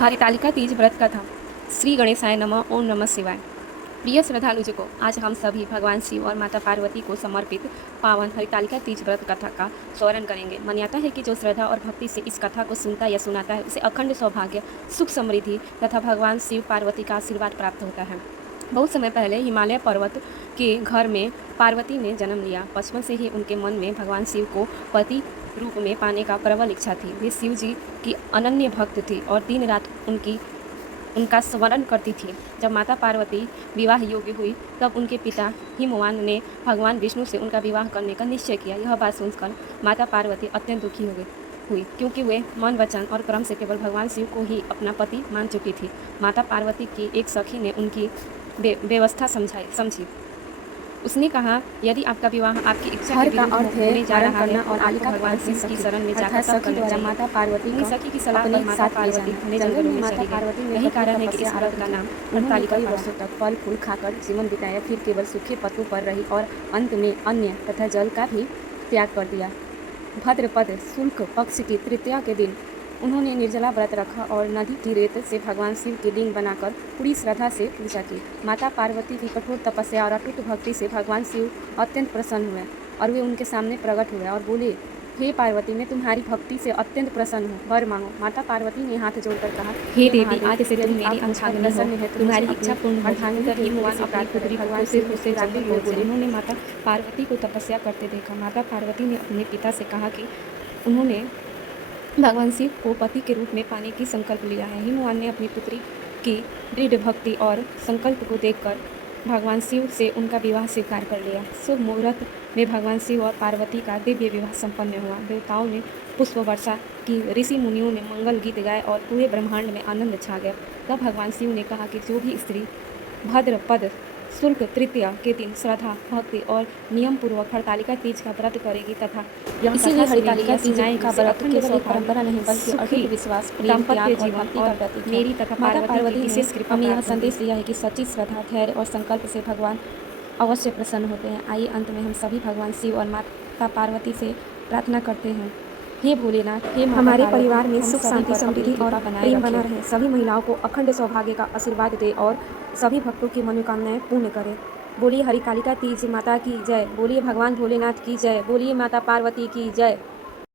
हरितालिका तीज व्रत कथा। श्री गणेशाय नमः। ओम नमः शिवाय। प्रिय श्रद्धालुजों को आज हम सभी भगवान शिव और माता पार्वती को समर्पित पावन हरितालिका तीज व्रत कथा का स्मरण करेंगे। मान्यता है कि जो श्रद्धा और भक्ति से इस कथा को सुनता या सुनाता है उसे अखंड सौभाग्य, सुख, समृद्धि तथा भगवान शिव पार्वती का आशीर्वाद प्राप्त होता है। बहुत समय पहले हिमालय पर्वत के घर में पार्वती ने जन्म लिया। बचपन से ही उनके मन में भगवान शिव को पति रूप में पाने का प्रबल इच्छा थी। वे शिव जी की अनन्य भक्त थी और दिन रात उनका स्मरण करती थी। जब माता पार्वती विवाह योग्य हुई तब उनके पिता हिमवान ने भगवान विष्णु से उनका विवाह करने का निश्चय किया। यह बात सुनकर माता पार्वती अत्यंत दुखी हुई क्योंकि वे मन, वचन और कर्म से केवल भगवान शिव को ही अपना पति मान चुकी थी। माता पार्वती की एक सखी ने उनकी व्यवस्था समझी। उसने कहा, यदि आपका विवाह आपकी इच्छा के विरुद्ध होने जा रहा है और आपको भगवान शिव की शरण में जाकर तप करना चाहिए। माता पार्वती अपनी सखी की सलाह पर माता पार्वती घने जंगलों में चली गई। यही कारण है कि इस व्रत का नाम हरितालिका कई पड़ा। वर्षों तक फल फूल खाकर जीवन बिताया, फिर केवल सूखे पत्तों पर रही और अंत में अन्न तथा जल का भी त्याग कर दिया। भाद्रपद शुक्ल पक्ष की तृतीया के दिन उन्होंने निर्जला व्रत रखा और नदी की रेत से भगवान शिव की लिंग बनाकर पूरी श्रद्धा से पूजा की। माता पार्वती की कठोर तपस्या और अटूट भक्ति से भगवान शिव अत्यंत प्रसन्न हुए और वे उनके सामने प्रकट हुए और बोले, हे पार्वती, मैं तुम्हारी भक्ति से अत्यंत प्रसन्न हूँ, वर मांगो। माता पार्वती ने हाथ जोड़कर कहा, हे देवी, आज से तुम मेरी अंशाग्नि हो, तुम्हारी इच्छा पूर्ण हो। तब हिमवान अपनी पुत्री भगवान शिव से जंगल में बोले। उन्होंने माता पार्वती को तपस्या करते देखा। माता पार्वती ने अपने पिता से कहा कि उन्होंने भगवान शिव को पति के रूप में पाने की संकल्प लिया है। हिमवान ने अपनी पुत्री की दृढ़ भक्ति और संकल्प को देखकर भगवान शिव से उनका विवाह स्वीकार कर लिया। शुभ मुहूर्त में भगवान शिव और पार्वती का दिव्य विवाह संपन्न हुआ। देवताओं ने पुष्प वर्षा की, ऋषि मुनियों ने मंगल गीत गाए और पूरे ब्रह्मांड में आनंद छा गया। तब भगवान शिव ने कहा कि जो भी स्त्री भाद्रपद शुक्ल तृतीया के दिन श्रद्धा, भक्ति और नियम पूर्वक हरितालिका तीज का व्रत करेगी तथा इसीलिए हरितालिका तीज का व्रत केवल एक परंपरा नहीं बल्कि अटूट विश्वास, प्रेम, त्याग और भक्ति का प्रतीक है। मेरी तथा माता पार्वती की विशेष कृपा हमें यह प्राप्त संदेश होगी। दिया है कि सच्ची श्रद्धा, धैर्य और संकल्प से भगवान अवश्य प्रसन्न होते हैं। आइए अंत में हम सभी भगवान शिव और माता पार्वती से प्रार्थना करते हैं, हे भोलेनाथ, हे हमारे पार्वती, परिवार में हम सुख, सभी शांति, पर अपनी समृद्धि और कृपा प्रेम बना रखें। रहे। सभी महिलाओं को अखंड सौभाग्य का आशीर्वाद दे और सभी भक्तों की मनोकामनाएं पूर्ण करे। बोलिए हरितालिका तीज माता की जय। बोलिए भगवान भोलेनाथ की जय। बोलिए माता पार्वती की जय।